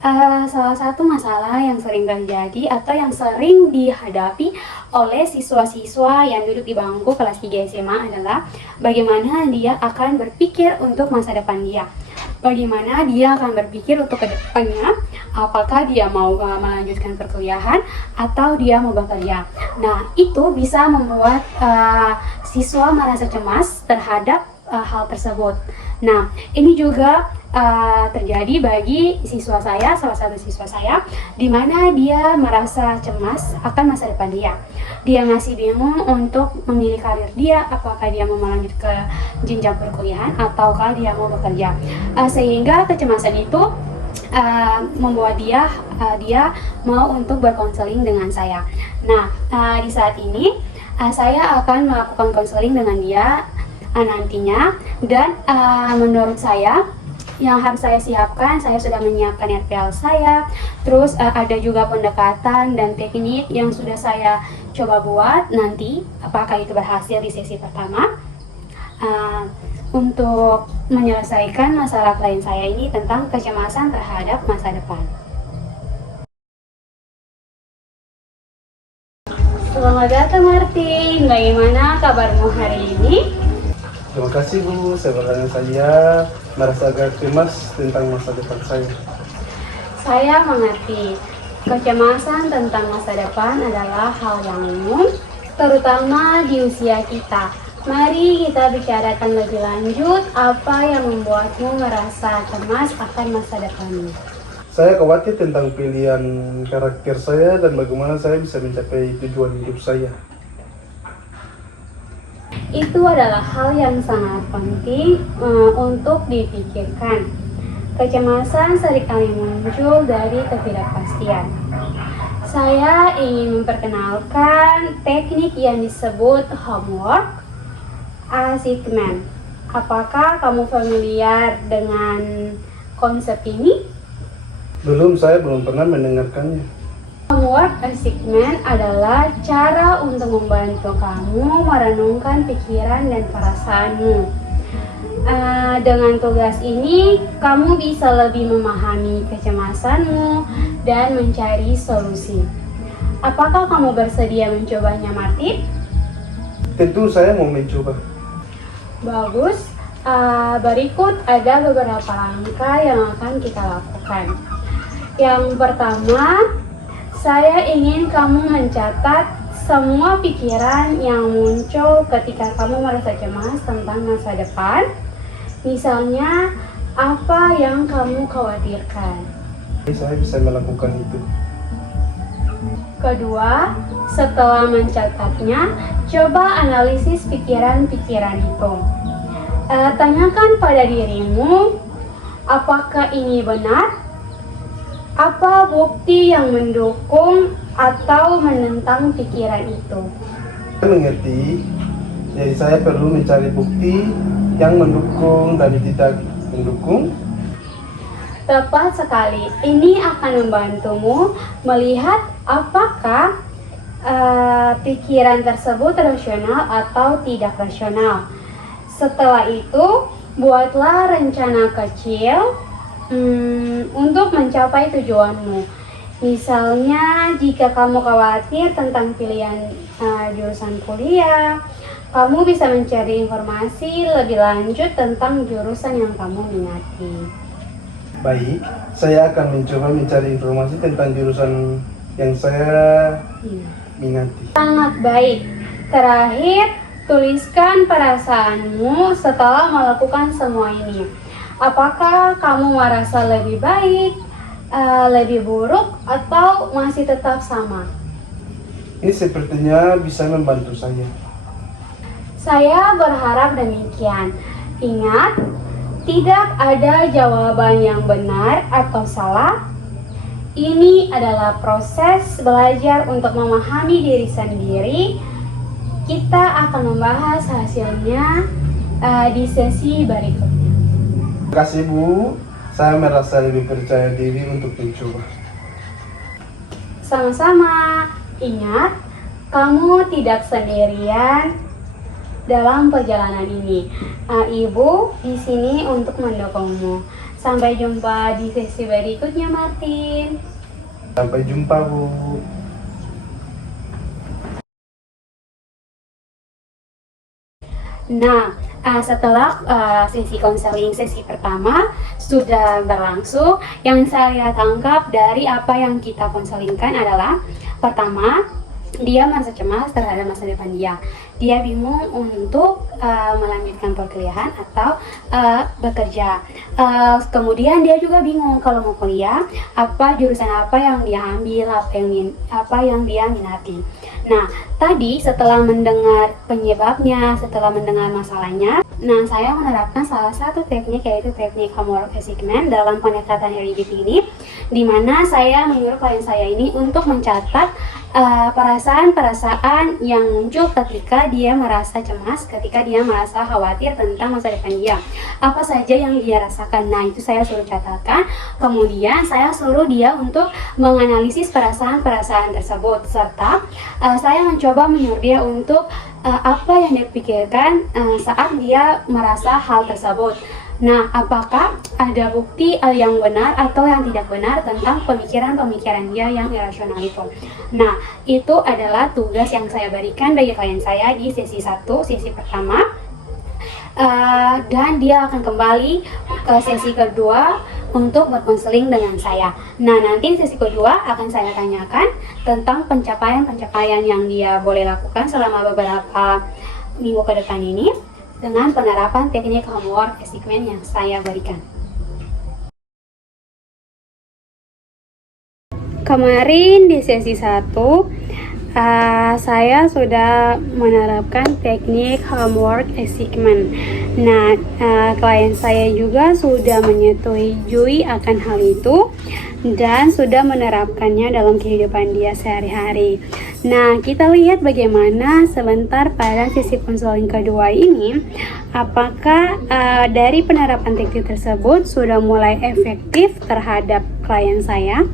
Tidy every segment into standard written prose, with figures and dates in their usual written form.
Salah satu masalah yang sering terjadi atau yang sering dihadapi oleh siswa-siswa yang duduk di bangku kelas 3 SMA adalah bagaimana dia akan berpikir untuk masa depan dia. Bagaimana dia akan berpikir untuk kedepannya, apakah dia mau melanjutkan perkuliahan atau dia mau bekerja. Nah, itu bisa membuat siswa merasa cemas terhadap hal tersebut. Nah, ini juga terjadi bagi siswa saya, salah satu siswa saya, di mana dia merasa cemas akan masa depan dia. Dia masih bingung untuk memilih karir dia, apakah dia mau melanjut ke jenjang perkuliahan ataukah dia mau bekerja. Sehingga kecemasan itu membuat dia mau untuk berkonseling dengan saya. Nah, di saat ini saya akan melakukan konseling dengan dia nantinya, dan menurut saya yang harus saya siapkan, saya sudah menyiapkan RPL saya, terus ada juga pendekatan dan teknik yang sudah saya coba buat. Nanti apakah itu berhasil di sesi pertama untuk menyelesaikan masalah klien saya ini tentang kecemasan terhadap masa depan. Selamat datang Martin, bagaimana kabarmu hari ini? Terima kasih Bu, sebenarnya saya merasa agak cemas tentang masa depan saya. Saya mengerti, kecemasan tentang masa depan adalah hal yang umum, terutama di usia kita. Mari kita bicarakan lebih lanjut apa yang membuatmu merasa cemas akan masa depanmu. Saya khawatir tentang pilihan karakter saya dan bagaimana saya bisa mencapai tujuan hidup saya. Itu adalah hal yang sangat penting untuk dipikirkan. Kecemasan seringkali muncul dari ketidakpastian. Saya ingin memperkenalkan teknik yang disebut homework assignment. Apakah kamu familiar dengan konsep ini? Saya belum pernah mendengarkannya. Homework assignment adalah cara untuk membantu kamu merenungkan pikiran dan perasaanmu. Dengan tugas ini, kamu bisa lebih memahami kecemasanmu dan mencari solusi. Apakah kamu bersedia mencobanya, Martin? Tentu saya mau mencoba. Bagus. Berikut ada beberapa langkah yang akan kita lakukan. Yang pertama, saya ingin kamu mencatat semua pikiran yang muncul ketika kamu merasa cemas tentang masa depan. Misalnya, apa yang kamu khawatirkan. Saya bisa melakukan itu. Kedua, setelah mencatatnya, coba analisis pikiran-pikiran itu. Tanyakan pada dirimu, apakah ini benar? Apa bukti yang mendukung atau menentang pikiran itu? Saya mengerti, jadi saya perlu mencari bukti yang mendukung dan tidak mendukung. Tepat sekali, ini akan membantumu melihat apakah pikiran tersebut rasional atau tidak rasional. Setelah itu, buatlah rencana kecil untuk mencapai tujuanmu. Misalnya, jika kamu khawatir tentang pilihan jurusan kuliah, kamu bisa mencari informasi lebih lanjut tentang jurusan yang kamu minati. Baik, saya akan mencoba mencari informasi tentang jurusan yang saya minati. Sangat baik. Terakhir, tuliskan perasaanmu setelah melakukan semua ini. Apakah kamu merasa lebih baik, lebih buruk, atau masih tetap sama? Ini sepertinya bisa membantu saya. Saya berharap demikian. Ingat, tidak ada jawaban yang benar atau salah. Ini adalah proses belajar untuk memahami diri sendiri. Kita akan membahas hasilnya di sesi berikutnya. Terima kasih Bu, saya merasa lebih percaya diri untuk mencoba. Sama-sama. Ingat, kamu tidak sendirian dalam perjalanan ini. Ibu di sini untuk mendukungmu. Sampai jumpa di sesi berikutnya, Martin. Sampai jumpa, Bu. Nah, setelah sesi konseling sesi pertama sudah berlangsung, yang saya tangkap dari apa yang kita konselingkan adalah pertama, dia merasa cemas terhadap masa depan dia. Dia bingung untuk melanjutkan perkuliahan atau bekerja. Kemudian dia juga bingung kalau mau kuliah, apa jurusan apa yang dia ambil, apa yang dia minati. Nah, tadi setelah mendengar penyebabnya, setelah mendengar masalahnya, nah saya menerapkan salah satu teknik, yaitu teknik homework assessment dalam pendekatan LGBT ini, di mana saya menyuruh klien saya ini untuk mencatat perasaan-perasaan yang muncul ketika dia merasa cemas, ketika dia merasa khawatir tentang masa depan dia. Apa saja yang dia rasakan. Nah, itu saya suruh catatkan. Kemudian saya suruh dia untuk menganalisis perasaan-perasaan tersebut, serta saya mencoba menyuruh dia untuk apa yang dia pikirkan saat dia merasa hal tersebut. Nah, apakah ada bukti yang benar atau yang tidak benar tentang pemikiran-pemikiran dia yang irasional itu? Nah, itu adalah tugas yang saya berikan bagi klien saya di sesi 1, sesi pertama. Dan dia akan kembali ke sesi kedua untuk berkonseling dengan saya. Nah, nanti sesi kedua akan saya tanyakan tentang pencapaian-pencapaian yang dia boleh lakukan selama beberapa minggu ke depan ini dengan penerapan teknik homework assessment yang saya berikan. Kemarin di sesi 1 saya sudah menerapkan teknik homework assessment. Nah, klien saya juga sudah menyetujui akan hal itu dan sudah menerapkannya dalam kehidupan dia sehari-hari. Nah, kita lihat bagaimana sebentar pada sesi konseling kedua ini, apakah dari penerapan teknik tersebut sudah mulai efektif terhadap klien saya,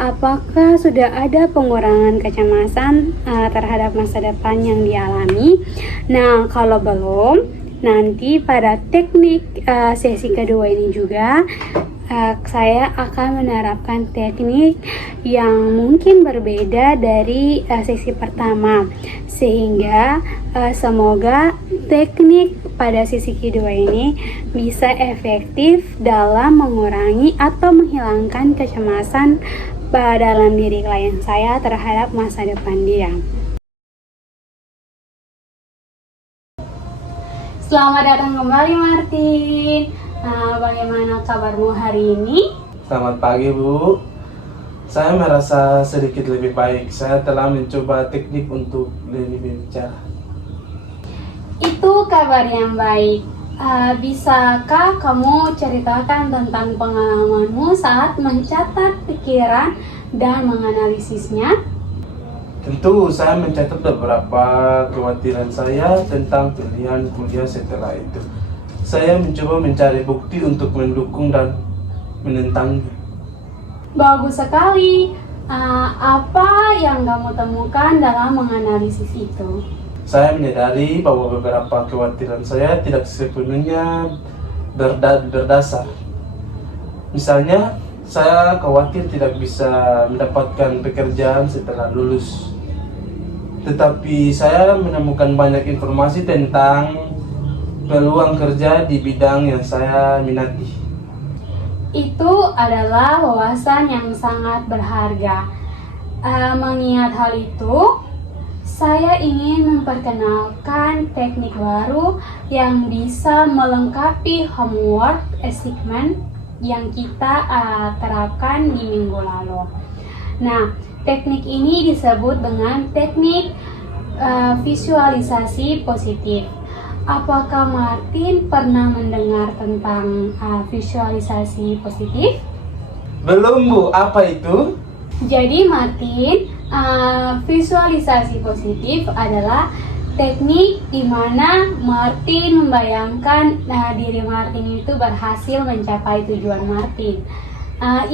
apakah sudah ada pengurangan kecemasan terhadap masa depan yang dialami. Nah, kalau belum, nanti pada teknik sesi kedua ini juga saya akan menerapkan teknik yang mungkin berbeda dari sesi pertama, sehingga semoga teknik pada sesi kedua ini bisa efektif dalam mengurangi atau menghilangkan kecemasan dalam diri klien saya terhadap masa depan dia. Selamat datang kembali, Martin. Bagaimana kabarmu hari ini? Selamat pagi, Bu. Saya merasa sedikit lebih baik. Saya telah mencoba teknik untuk lebih berbicara. Itu kabar yang baik. Bisakah kamu ceritakan tentang pengalamanmu saat mencatat pikiran dan menganalisisnya? Tentu saya mencatat beberapa kekhawatiran saya tentang pilihan kuliah setelah itu. Saya mencoba mencari bukti untuk mendukung dan menentangnya. Bagus sekali. Apa yang kamu temukan dalam menganalisis itu? Saya menyadari bahwa beberapa kekhawatiran saya tidak sepenuhnya berdasar. Misalnya, saya khawatir tidak bisa mendapatkan pekerjaan setelah lulus. Tetapi saya menemukan banyak informasi tentang peluang kerja di bidang yang saya minati. Itu adalah wawasan yang sangat berharga. Mengingat hal itu, saya ingin memperkenalkan teknik baru yang bisa melengkapi homework assessment yang kita terapkan di minggu lalu. Nah, teknik ini disebut dengan teknik visualisasi positif. Apakah Martin pernah mendengar tentang visualisasi positif? Belum, Bu. Apa itu? Jadi Martin, visualisasi positif adalah teknik di mana Martin membayangkan diri Martin itu berhasil mencapai tujuan Martin.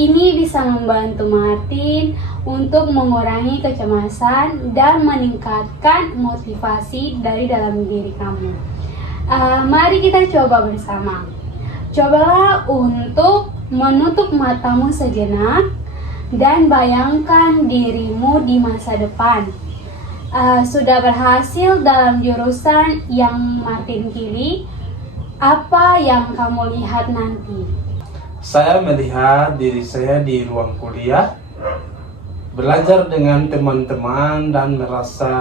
Ini bisa membantu Martin untuk mengurangi kecemasan dan meningkatkan motivasi dari dalam diri kamu. Mari kita coba bersama. Cobalah untuk menutup matamu sejenak dan bayangkan dirimu di masa depan. Sudah berhasil dalam jurusan yang Martin pilih, apa yang kamu lihat nanti? Saya melihat diri saya di ruang kuliah, belajar dengan teman-teman dan merasa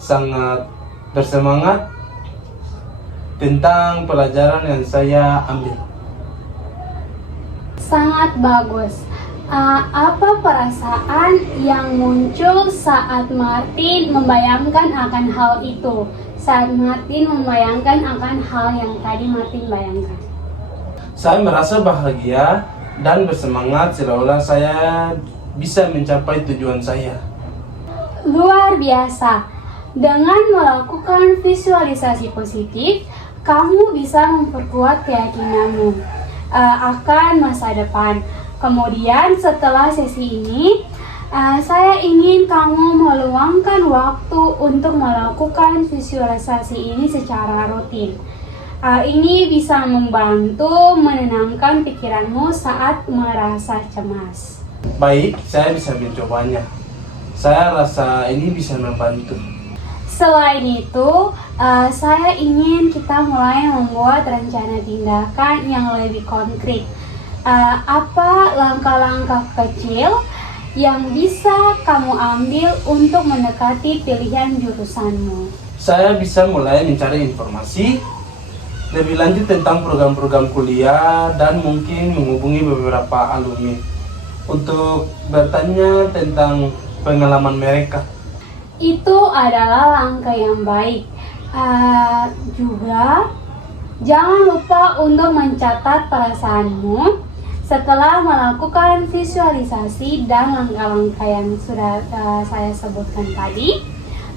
sangat bersemangat tentang pelajaran yang saya ambil. Sangat bagus. Apa perasaan yang muncul saat Martin membayangkan akan hal itu? Saat Martin membayangkan akan hal yang tadi Martin bayangkan. Saya merasa bahagia dan bersemangat seolah saya bisa mencapai tujuan saya. Luar biasa. Dengan melakukan visualisasi positif, kamu bisa memperkuat keyakinanmu akan masa depan. Kemudian setelah sesi ini, saya ingin kamu meluangkan waktu untuk melakukan visualisasi ini secara rutin. Ini bisa membantu menenangkan pikiranmu saat merasa cemas. Baik, saya bisa mencobanya. Saya rasa ini bisa membantu. Selain itu, saya ingin kita mulai membuat rencana tindakan yang lebih konkret. Apa langkah-langkah kecil yang bisa kamu ambil untuk mendekati pilihan jurusanmu? Saya bisa mulai mencari informasi lebih lanjut tentang program-program kuliah dan mungkin menghubungi beberapa alumni untuk bertanya tentang pengalaman mereka. Itu adalah langkah yang baik. Juga jangan lupa untuk mencatat perasaanmu setelah melakukan visualisasi dan langkah-langkah yang sudah saya sebutkan tadi.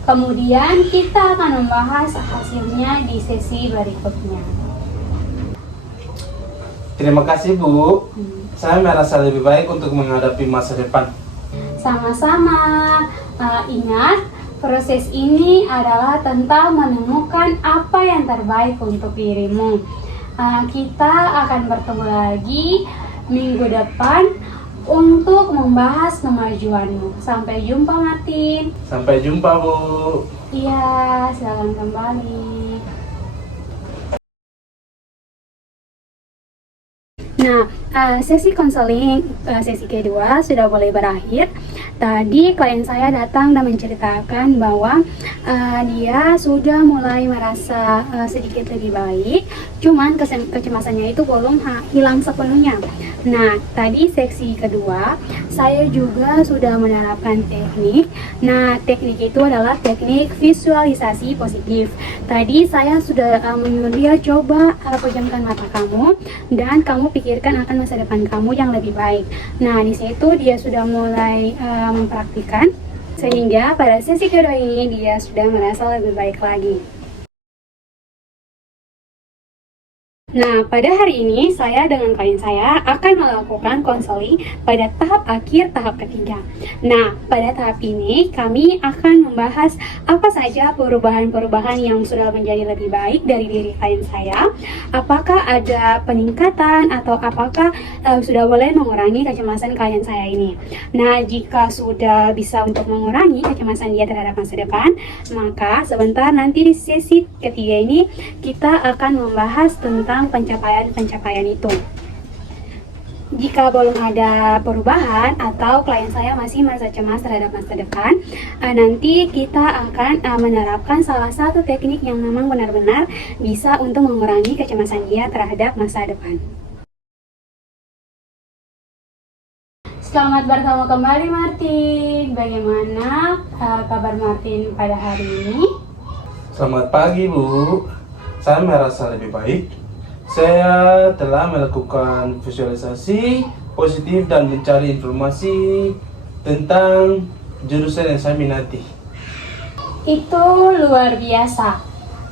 Kemudian kita akan membahas hasilnya di sesi berikutnya. Terima kasih Bu. Saya merasa lebih baik untuk menghadapi masa depan. Sama-sama. Ingat, proses ini adalah tentang menemukan apa yang terbaik untuk dirimu. Kita akan bertemu lagi minggu depan untuk membahas kemajuanmu. Sampai jumpa, Martin. Sampai jumpa Bu. Iya, silakan kembali. Nah, sesi konseling sesi kedua sudah boleh berakhir. Tadi klien saya datang dan menceritakan bahwa dia sudah mulai merasa sedikit lebih baik, cuman kecemasannya itu belum hilang sepenuhnya. Nah, tadi seksi kedua saya juga sudah menerapkan teknik. Nah, teknik itu adalah teknik visualisasi positif. Tadi saya sudah menyuruh dia coba pejamkan mata kamu dan kamu pikirkan akan masa depan kamu yang lebih baik. Nah, di situ dia sudah mulai mempraktikkan sehingga pada sesi kedua ini dia sudah merasa lebih baik lagi. Nah, pada hari ini saya dengan klien saya akan melakukan konseling pada tahap akhir, tahap ketiga. Nah, pada tahap ini kami akan membahas apa saja perubahan-perubahan yang sudah menjadi lebih baik dari diri klien saya. Apakah ada peningkatan atau apakah sudah boleh mengurangi kecemasan klien saya ini. Nah, jika sudah bisa untuk mengurangi kecemasan dia terhadap masa depan, maka sebentar nanti di sesi ketiga ini kita akan membahas tentang pencapaian itu. Jika belum ada perubahan atau klien saya masih merasa cemas terhadap masa depan, nanti kita akan menerapkan salah satu teknik yang memang benar-benar bisa untuk mengurangi kecemasan dia terhadap masa depan. Selamat bertemu kembali, Martin. Bagaimana kabar Martin pada hari ini? Selamat pagi Bu. Saya merasa lebih baik. Saya telah melakukan visualisasi positif dan mencari informasi tentang jurusan yang saya minati. Itu luar biasa.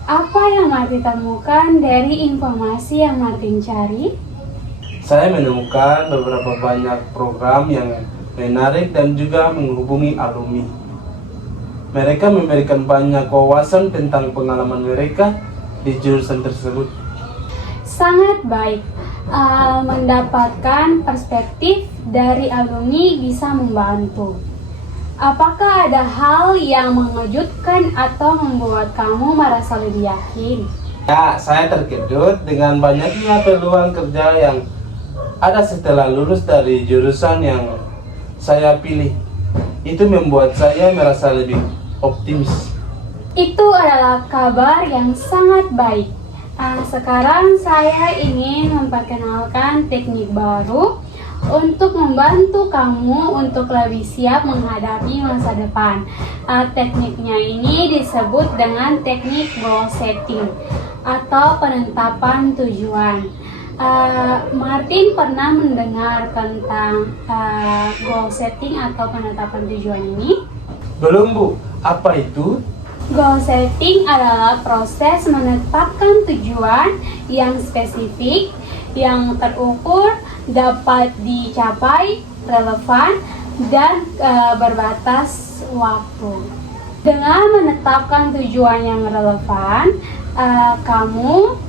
Apa yang Martin temukan dari informasi yang Martin cari? Saya menemukan beberapa banyak program yang menarik dan juga menghubungi alumni. Mereka memberikan banyak wawasan tentang pengalaman mereka di jurusan tersebut. Sangat baik. Mendapatkan perspektif dari alumni bisa membantu. Apakah ada hal yang mengejutkan atau membuat kamu merasa lebih yakin? Ya, saya terkejut dengan banyaknya peluang kerja yang ada setelah lulus dari jurusan yang saya pilih. Itu membuat saya merasa lebih optimis. Itu adalah kabar yang sangat baik. Sekarang saya ingin memperkenalkan teknik baru untuk membantu kamu untuk lebih siap menghadapi masa depan. Tekniknya ini disebut dengan teknik goal setting atau penetapan tujuan. Martin pernah mendengar tentang goal setting atau penetapan tujuan ini? Belum, Bu. Apa itu? Goal setting adalah proses menetapkan tujuan yang spesifik, yang terukur, dapat dicapai, relevan, dan berbatas waktu. Dengan menetapkan tujuan yang relevan, kamu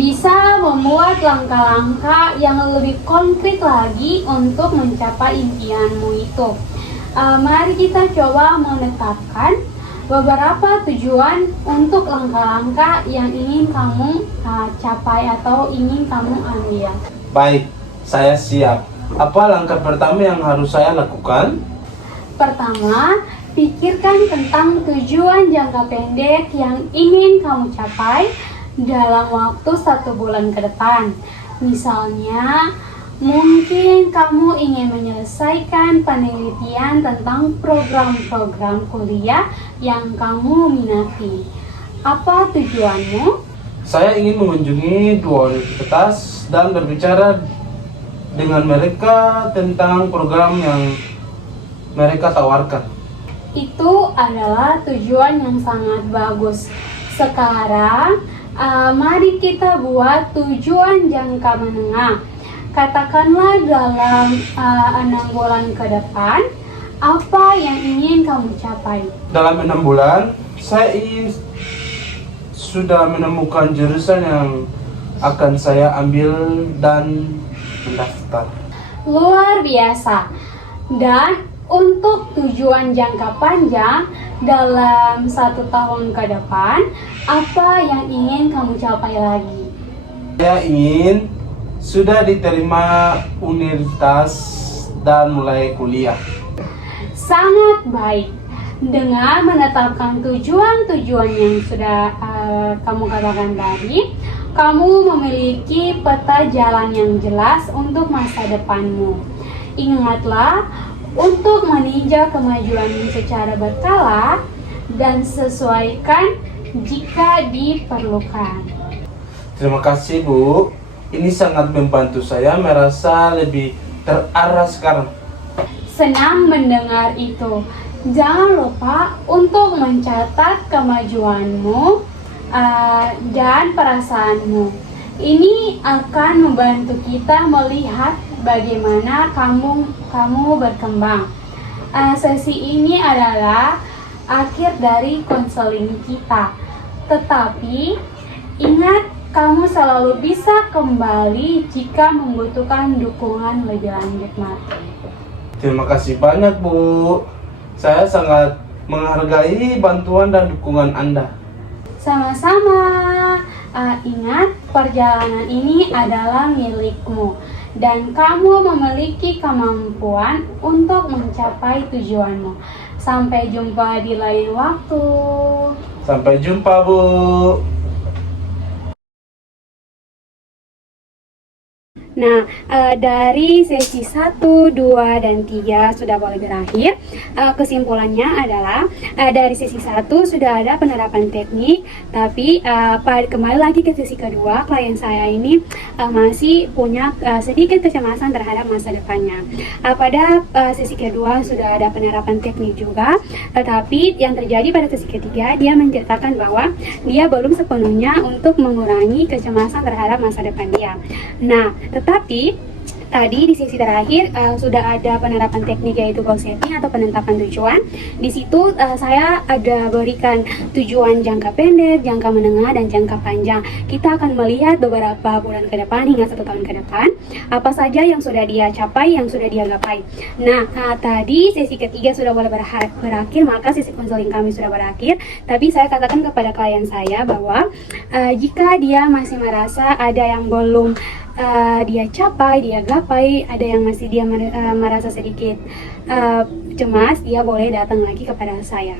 bisa membuat langkah-langkah yang lebih konkret lagi untuk mencapai impianmu itu. Mari kita coba menetapkan beberapa tujuan untuk langkah-langkah yang ingin kamu capai atau ingin kamu ambil. Baik, saya siap. Apa langkah pertama yang harus saya lakukan? Pertama, pikirkan tentang tujuan jangka pendek yang ingin kamu capai dalam waktu 1 bulan ke depan. Misalnya, mungkin kamu ingin menyelesaikan penelitian tentang program-program kuliah yang kamu minati. Apa tujuanmu? Saya ingin mengunjungi 2 universitas dan berbicara dengan mereka tentang program yang mereka tawarkan. Itu adalah tujuan yang sangat bagus. Sekarang, mari kita buat tujuan jangka menengah. Katakanlah dalam 6 bulan ke depan, apa yang ingin kamu capai? Dalam 6 bulan, saya ingin sudah menemukan jurusan yang akan saya ambil dan mendaftar. Luar biasa. Dan untuk tujuan jangka panjang dalam 1 tahun ke depan, apa yang ingin kamu capai lagi? Saya ingin sudah diterima universitas dan mulai kuliah. Sangat baik. Dengan menetapkan tujuan-tujuan yang sudah kamu katakan tadi, kamu memiliki peta jalan yang jelas untuk masa depanmu. Ingatlah untuk meninjau kemajuanmu secara berkala dan sesuaikan jika diperlukan. Terima kasih, Bu. Ini sangat membantu saya merasa lebih terarah sekarang. Senang mendengar itu. Jangan lupa untuk mencatat kemajuanmu dan perasaanmu. Ini akan membantu kita melihat bagaimana kamu berkembang. Sesi ini adalah akhir dari konseling kita. Tetapi ingat, kamu selalu bisa kembali jika membutuhkan dukungan lebih lanjut, Martin. Terima kasih banyak, Bu. Saya sangat menghargai bantuan dan dukungan Anda. Sama-sama. Ingat, perjalanan ini adalah milikmu dan kamu memiliki kemampuan untuk mencapai tujuanmu. Sampai jumpa di lain waktu. Sampai jumpa, Bu. Nah, dari sesi 1, 2, dan 3 sudah boleh berakhir. Kesimpulannya adalah dari sesi 1 sudah ada penerapan teknik, tapi kembali lagi ke sesi kedua, klien saya ini masih punya sedikit kecemasan terhadap masa depannya. Pada sesi kedua sudah ada penerapan teknik juga, tetapi yang terjadi pada sesi ketiga, dia menceritakan bahwa dia belum sepenuhnya untuk mengurangi kecemasan terhadap masa depan dia. Nah, tetapi Tadi di sesi terakhir sudah ada penerapan teknik yaitu goal setting atau penetapan tujuan. Di situ saya ada berikan tujuan jangka pendek, jangka menengah, dan jangka panjang. Kita akan melihat beberapa bulan ke depan hingga 1 tahun ke depan apa saja yang sudah dia capai, yang sudah dia gapai. Nah, tadi sesi ketiga sudah boleh berakhir, maka sesi konseling kami sudah berakhir. Tapi saya katakan kepada klien saya bahwa jika dia masih merasa ada yang belum dia capai, dia gapai, ada yang masih dia merasa sedikit cemas, dia boleh datang lagi kepada saya.